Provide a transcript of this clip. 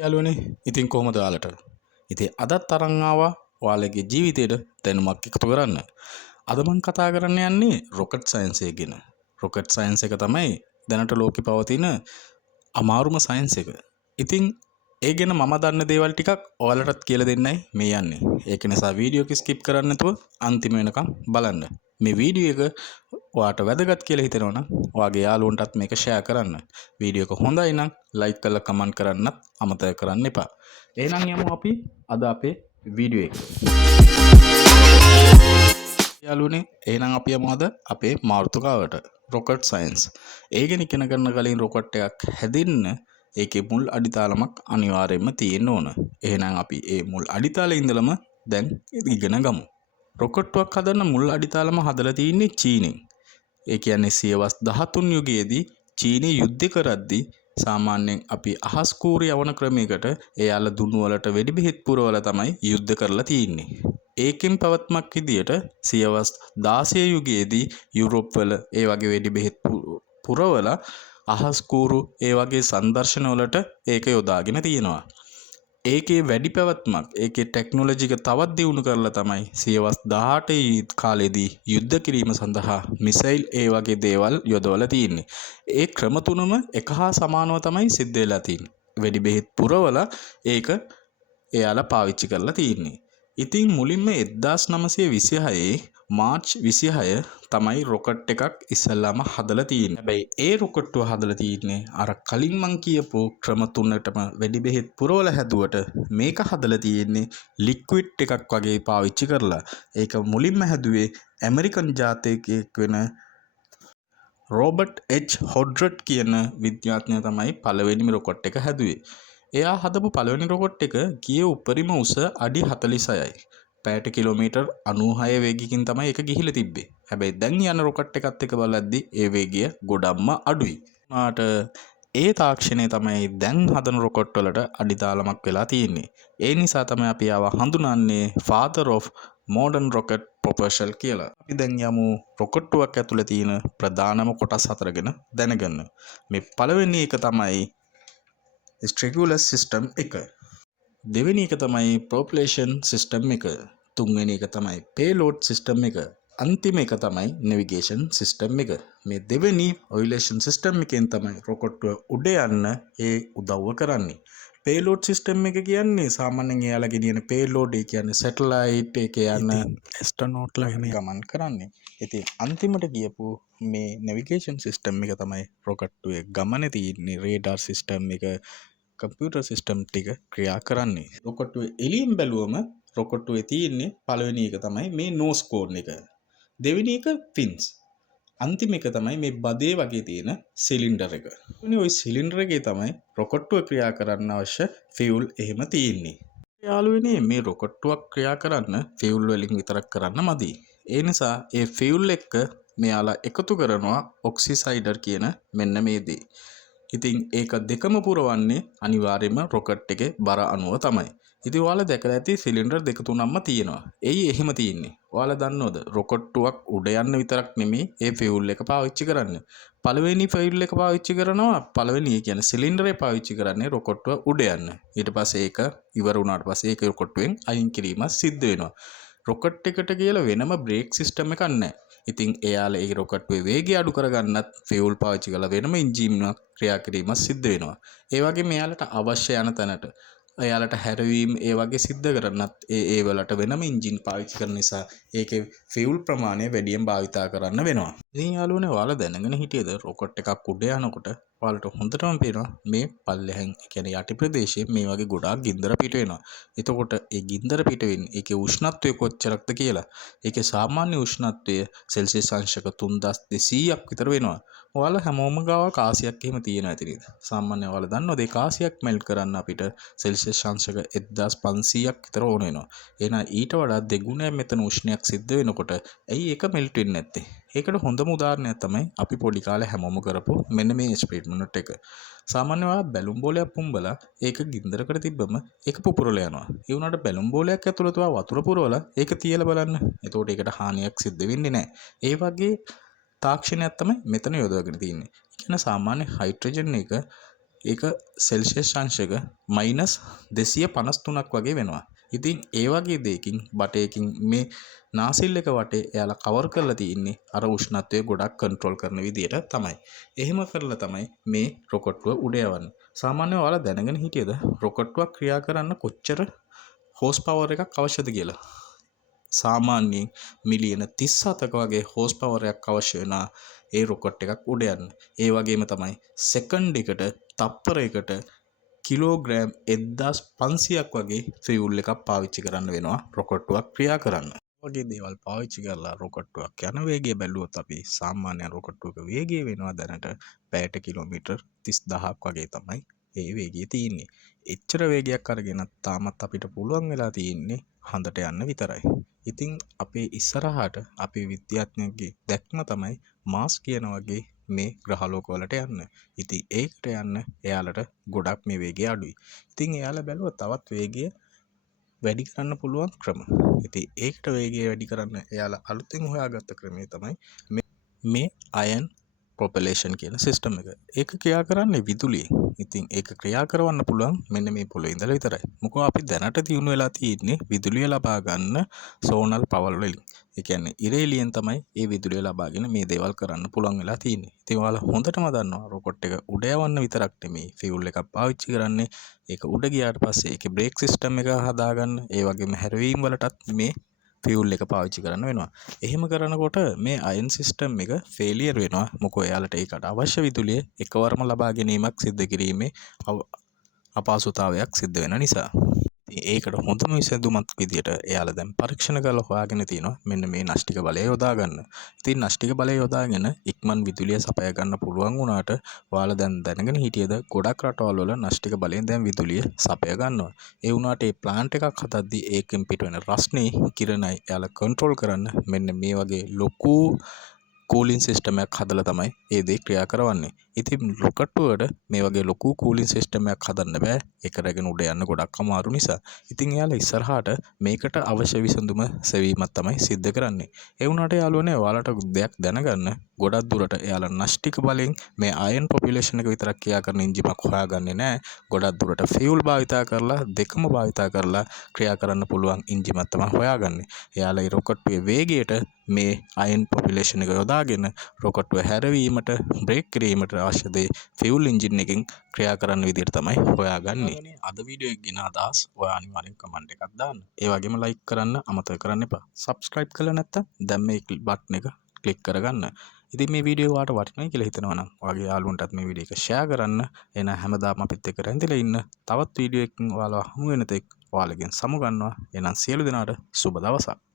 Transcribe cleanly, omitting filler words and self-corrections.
යාළුවනේ ඉතින් කොහොමද ඔයාලට? ඉතින් අදත් අරන් ආවා ඔයාලගේ ජීවිතේට දැනුමක් එකතු කරන්න. අද මම කතා කරන්න යන්නේ රොකට් සයන්ස් එක ගැන. රොකට් සයන්ස් එක තමයි දැනට ලෝකේ පවතින අමාරුම සයන්ස් එක. ඉතින් ඒ ගැන මම දන්න දේවල් ටිකක් ඔයාලටත් කියලා දෙන්නයි මේ යන්නේ. ඒක නිසා වීඩියෝ එක ස්කිප් කරන්න නැතුව අන්තිම වෙනකම් බලන්න. මේ වීඩියෝ එක ඔයාට වැදගත් කියලා හිතෙනවා නම් ඔයාගේ යාළුවන්ටත් මේක ෂෙයා කරන්න. වීඩියෝ එක හොඳයි නම් ලයික් කරලා කමෙන්ට් කරන්නත් අමතක කරන්න එපා. එහෙනම් යමු අපි අද අපේ වීඩියෝ එක. යාළුවනේ එහෙනම් අපි යමු අද අපේ මාතෘකාවට. Rocket science. ඒ ගැන ඉගෙන ගන්න කලින් රොකට් එකක් හැදෙන්න ඒකේ මුල් අඩිතාලමක් අනිවාර්යයෙන්ම තියෙන්න ඕන. එහෙනම් අපි ඒ මුල් අඩිතාලේ ඉඳලම දැන් ඉගෙන ගමු. රොකට්ටුවක් හදන්න මුල් අඩිතාලම හදලා තියෙන්නේ චීනෙන්. ඒ කියන්නේ සියවස් 13 යුගයේදී චීනය යුද්ධ කරද්දී සාමාන්‍යයෙන් අපි අහස් කූරු යවන ක්‍රමයකට එයාලා දුනු වලට වෙඩි බෙහෙත් පුරවලා තමයි යුද්ධ කරලා තියෙන්නේ. ඒකෙන් පැවැත්මක් විදියට සියවස් 16 යුගයේදී යුරෝප් වල ඒ වගේ වෙඩි බෙහෙත් පුරවලා අහස් කූරු ඒ වගේ සංදර්ශන වලට ඒක යොදාගෙන තියෙනවා. ඒකේ වැඩි පැවැත්මක් ඒකේ ටෙක්නොලොජි එක තවත් දියුණු කරලා තමයි සියවස් 18 කාලෙදී යුද්ධ කිරීම සඳහා මිසයිල් ඒ වගේ දේවල් යොදවලා තියෙන්නේ. ඒ ක්‍රම තුනම එක හා සමානව තමයි සිද්ධ වෙලා තියෙන්නේ. වෙඩි බෙහෙත් පුරවලා ඒක එයාලා පාවිච්චි කරලා තියෙන්නේ. ඉතින් මුලින්ම 1926 මාර්ච් 26 තමයි රොකට් එකක් ඉස්සෙල්ලාම හදලා තියෙන්නේ. හැබැයි ඒ රොකට්ටුව හදලා තියෙන්නේ අර කලින් මං කියපු ක්‍රම තුනටම වෙඩි බෙහෙත් පුරවලා හැදුවට මේක හදලා තියෙන්නේ ලික්විඩ් එකක් වගේ පාවිච්චි කරලා. ඒක මුලින්ම හැදුවේ ඇමරිකන් ජාතිකයෙක් වෙන රොබර්ට් එච් හොඩ්රට් කියන විද්‍යාඥයා තමයි පළවෙනිම රොකට් එක හැදුවේ. එයා හදපු පළවෙනි රොකට් එක ගියේ උපරිම උස අඩි 46යි. පැයට කිලෝමීටර් 96 වේගයකින් තමයි ඒක ගිහිල්ලා තිබ්බේ. හැබැයි දැන් යන රොකට් එකත් එක්ක බලද්දි ඒ වේගය ගොඩක්ම අඩුයි. උනාට ඒ තාක්ෂණය තමයි දැන් හදන රොකට් වලට අඩිතාලමක් වෙලා තියෙන්නේ. ඒ නිසා තමයි අපි ආව හඳුනන්නේ father of modern rocket propulsion කියලා. අපි දැන් යමු රොකට්ටුවක් ඇතුළේ තියෙන ප්‍රධානම කොටස් හතර ගැන දැනගන්න. මේ පළවෙනි එක තමයි ස්ට්‍රිකුලස් සිස්ටම් එක. දෙවෙනි එක තමයි ප්‍රොපල්ෂන් සිස්ටම් එක. තුන්වෙනි එක තමයි පේලෝඩ් සිස්ටම් එක. අන්තිම එක තමයි නැවිගේෂන් සිස්ටම් එක. මේ දෙවෙනි ඔයිලේෂන් සිස්ටම් එකෙන් තමයි රොකට්ටුව උඩ යන්න ඒ උදව්ව කරන්නේ. පේලෝඩ් සිස්ටම් එක කියන්නේ සාමාන්‍යයෙන් එයාලා ගෙනියන පේලෝඩ් ඒ කියන්නේ සැටලයිට් එකේ යන ඇස්ට්‍රොනෝට්ලා එහෙම ගමන් කරන්නේ. ඉතින් අන්තිමට ගියපු මේ නැවිගේෂන් සිස්ටම් එක තමයි රොකට්ටුවේ ගමනේ තියෙන්නේ රේඩාර් සිස්ටම් එක කම්පියුටර් සිස්ටම් ටික ක්‍රියා කරන්නේ. රොකට්ටුවේ එළියෙන් බැලුවම රොකට්ටුවේ තියෙන්නේ පළවෙනි එක තමයි මේ නෝස් කෝන් එක. දෙවෙනි එක ෆින්ස්. අන්තිම එක තමයි මේ බදේ වගේ තියෙන සිලින්ඩර් එක. ඉතින් ওই සිලින්ඩර් එකේ තමයි රොකට්ටුව ක්‍රියා කරන්න අවශ්‍ය ෆියුල් එහෙම තියෙන්නේ. යාළුවනේ මේ රොකට්ටුවක් ක්‍රියා කරන්න ෆියුල් වලින් විතරක් කරන්න මදි. ඒ නිසා ඒ ෆියුල් එක්ක මෙයාලා එකතු කරනවා ඔක්සිසයිඩර් කියන මෙන්න මේ දේ. ඉතින් ඒක දෙකම පුරවන්නේ අනිවාර්යයෙන්ම රොකට් එකේ බර අණුව තමයි. ඉතින් ඔයාලා දැකලා ඇති සිලින්ඩර් දෙක තුනක්ම තියෙනවා. එයි එහෙම තියෙන්නේ. ඔයාලා දන්නවද රොකට්ටුවක් උඩ යන්න විතරක් නෙමෙයි ඒ ෆියුල් එක පාවිච්චි කරන්නේ. පළවෙනි ෆියුල් එක පාවිච්චි කරනවා පළවෙනි කියන්නේ සිලින්ඩරේ පාවිච්චි කරන්නේ රොකට්ටුව උඩ යන්න. ඊට පස්සේ ඒක ඉවර වුණාට පස්සේ ඒක රොකට්ටුවෙන් අයින් කිරීම සිද්ධ වෙනවා. රොකට් එකට කියලා වෙනම බ්‍රේක් සිස්ටම් එකක් නැහැ. ඉතින් එයාලා ඒ රොකට්ටුවේ වේගය අඩු කරගන්නත් ෆියුල් පාවිච්චි කරලා වෙනම එන්ජින් එකක් ක්‍රියා කිරීමක් සිද්ධ වෙනවා. ඒ වගේම එයාලට අවශ්‍ය යන තැනට එයාලට හැරවීම ඒ වගේ සිද්ධ කරන්නත් ඒ වලට වෙනම එන්ජින් පාවිච්චි කරන නිසා ඒකේ ෆියුල් ප්‍රමාණය වැඩියෙන් භාවිතා කරන්න වෙනවා. ඉතින් යාළුවනේ ඔයාලා දැනගෙන හිටියද රොකට් එකක් උඩ යනකොට ඔයාලට හොඳටම පේනවා මේ පල්ලෙහෙන් ඒ කියන්නේ යටි ප්‍රදේශයේ මේ වගේ ගොඩාක් ගින්දර පිට වෙනවා. එතකොට ඒ ගින්දර පිට වෙන්නේ ඒකේ උෂ්ණත්වය කොච්චරක්ද කියලා. ඒකේ සාමාන්‍ය උෂ්ණත්වය සෙල්සියස් අංශක 3200ක් විතර වෙනවා. ඔයාලා හැමෝම ගාව කාසියක් එහෙම තියෙනවා ඇති නේද? සාමාන්‍යයෙන් ඔයාලා දන්නවද ඒ කාසියක් මෙල්ට් කරන්න අපිට සෙල්සියස් අංශක 1500ක් විතර ඕන වෙනවා. එහෙනම් ඊට වඩා දෙගුණයක් මෙතන උෂ්ණයක් සිද්ධ වෙනකොට ඇයි ඒක මෙල්ට් වෙන්නේ නැත්තේ? ඒකට හොඳම උදාහරණයක් තමයි අපි පොඩි කාලේ හැමෝම කරපු මෙන්න මේ එක්ස්පෙරිමන්ට් එක. සාමාන්‍යයෙන් ඔයා බැලුම් බෝලයක් පුම්බලා ඒක ගින්දරකට තිබ්බම ඒක පුපුරලා යනවා. ඒ වුණාට බැලුම් බෝලයක් ඇතුළත ඔයා වතුර පුරවලා ඒක තියලා බලන්න. එතකොට ඒකට හානියක් සිද්ධ වෙන්නේ නැහැ. ඒ වගේ තාක්ෂණයක් තමයි මෙතන යොදවගෙන තියෙන්නේ. ඒ කියන්නේ සාමාන්‍ය හයිඩ්‍රජන් එක ඒක සෙල්සියස් අංශක -253ක් වගේ වෙනවා. ඉතින් ඒ වගේ දෙයකින් බටයකින් මේ නාසිල් එක වටේ එයාලා කවර් කරලා තියෙන්නේ අර උෂ්ණත්වය ගොඩක් කන්ට්‍රෝල් කරන විදියට තමයි. එහෙම කරලා තමයි මේ රොකට්ටුව උඩ යවන්නේ. සාමාන්‍යයෙන් ඔයාලා දැනගෙන හිටියද රොකට්ටුවක් ක්‍රියා කරන්න කොච්චර හෝස් පවර් එකක් අවශ්‍යද කියලා? සාමාන්‍යයෙන් මිලියන 37ක වගේ හෝස් පවර් එකක් අවශ්‍ය වෙන ඒ රොකට් එකක් උඩ යන්න. ඒ වගේම තමයි සෙකන්ඩ් එකට තප්පරයකට කිලෝග්‍රෑම් 1500ක් වගේ ෆියුල් එකක් පාවිච්චි කරන්න වෙනවා රොකට්ටුවක් ක්‍රියා කරන්න. වගේ දේවල් පාවිච්චි කරලා රොකට්ටුවක් යන වේගය බැලුවොත් අපි සාමාන්‍ය රොකට්ටුවක වේගය වෙනවා දැනට පැයට කිලෝමීටර් 30000ක් වගේ තමයි ඒ වේගය තියෙන්නේ. එච්චර වේගයක් අරගෙන තාමත් අපිට පුළුවන් වෙලා තියෙන්නේ හඳට යන්න විතරයි. ඉතින් අපේ ඉස්සරහට අපේ විද්‍යාඥයන්ගේ දැක්ම තමයි මාස් කියන වගේ මේ ග්‍රහලෝකවලට යන්න. ඉතින් ඒකට යන්න එයාලට ගොඩක් මේ වේගය අඩුයි. ඉතින් එයාලා බැලුවා තවත් වේගය වැඩි කරන්න පුළුවන් ක්‍රම. ඉතින් ඒකට වේගය වැඩි කරන්න එයාලා අලුතෙන් හොයාගත්ත ක්‍රමය තමයි මේ අයන් ප්‍රොපලේෂන් කියන සිස්ටම් එක. ඒක ක්‍රියා කරන්නේ විදුලියෙන්. ඉතින් ඒක ක්‍රියා කරවන්න පුළුවන් මෙන්න මේ පොළොවේ ඉඳලා විතරයි. මොකද අපි දැනට තියුණු වෙලා තියෙන්නේ විදුලිය ලබා ගන්න සෝනල් පවර් වලින්. ඒ කියන්නේ ඉර එළියෙන් තමයි මේ විදුලිය ලබාගෙන මේ දේවල් කරන්න පුළුවන් වෙලා තියෙන්නේ. ඉතින් ඔයාලා හොඳටම දන්නවා රොකට් එක උඩ යවන්න විතරක් නෙමෙයි ෆියුල් එකක් පාවිච්චි කරන්නේ. ඒක උඩ ගියාට පස්සේ ඒකේ බ්‍රේක් සිස්ටම් එක හදාගන්න, ඒ වගේම හැරවීම වලටත් මේ ෆියුල් එක පාවිච්චි කරන්න වෙනවා. එහෙම කරනකොට මේ අයන් සිස්ටම් එක ෆේලියර් වෙනවා. මොකද එයාලට ඒකට අවශ්‍ය විදුලිය එකවරම ලබා ගැනීමක් සිදු කිරීමේ අපහසුතාවයක් සිද්ධ වෙන නිසා. ඒකට හොඳම විසඳුමක් විදියට එයාලා දැන් පරීක්ෂණ කරලා හොයාගෙන තියෙනවා මෙන්න මේ න්‍යෂ්ටික බලය යොදා ගන්න. ඉතින් න්‍යෂ්ටික බලය යොදාගෙන ඉක්මන් විදුලිය සපයා ගන්න පුළුවන් වුණාට ඔයාලා දැන් දැනගෙන හිටියද ගොඩක් රටවල් වල න්‍යෂ්ටික බලයෙන් දැන් විදුලිය සපයා ගන්නවා. ඒ වුණාට ඒ ප්ලාන්ට් එකක් හදද්දී ඒකෙන් පිට වෙන රස්නේ කිරණයි එයාලා කන්ට්‍රෝල් කරන්න මෙන්න මේ වගේ ලොකු කූලින් සිස්ටම් එකක් හදලා තමයි ඒ දේ ක්‍රියා කරවන්නේ. ඉතින් රොකට්ටුවට මේ වගේ ලොකු කූලින් සිස්ටම් එකක් හදන්න බෑ. ඒක රැගෙන උඩ යන්න ගොඩක් අමාරු නිසා. ඉතින් එයාලා ඉස්සරහට මේකට අවශ්‍ය විසඳුම සෙවීමක් තමයි සිද්ධ කරන්නේ. ඒ වුණාට යාළුවනේ ඔයාලට දෙයක් දැනගන්න ගොඩක් දුරට එයාලා න්‍යෂ්ටික බලෙන් මේ අයන් පොපියුලේෂන් එක විතරක් ක්‍රියා කරන එන්ජිමක් හොයාගන්නේ නැහැ. ගොඩක් දුරට ෆියුල් භාවිතා කරලා දෙකම භාවිතා කරලා ක්‍රියා කරන්න පුළුවන් එන්ජිමක් තමයි හොයාගන්නේ. එයාලා ඒ රොකට්ටුවේ වේගයට මේ අයන් පොපියුලේෂන් එක යොදාගෙන රොකට්ටුව හැරවීමට බ්‍රේක් කිරීමට අවශ්‍ය දේ ෆියුල් එන්ජින් එකෙන් ක්‍රියා කරන්න විදිහට තමයි හොයාගන්නේ. අද වීඩියෝ එක ගැන අදහස් ඔයා අනිවාර්යෙන් කමෙන්ට් එකක් දාන්න. ඒ වගේම ලයික් කරන්න අමතක කරන්න එපා. සබ්ස්ක්‍රයිබ් කරලා නැත්නම් දැන් මේ බටන් එක ක්ලික් කරගන්න. ඉතින් මේ වීඩියෝ ඔයාලට වටිනයි කියලා හිතනවා නම් ඔයාගේ යාළුවන්ටත් මේ වීඩියෝ එක ෂෙයා කරන්න. එන හැමදාම අපිත් එක්ක රැඳිලා ඉන්න. තවත් වීඩියෝ එකකින් ඔයාලා හමු වෙන තෙක් ඔයාලගෙන් සමු ගන්නවා. එහෙනම් සියලු දෙනාට සුබ දවසක්.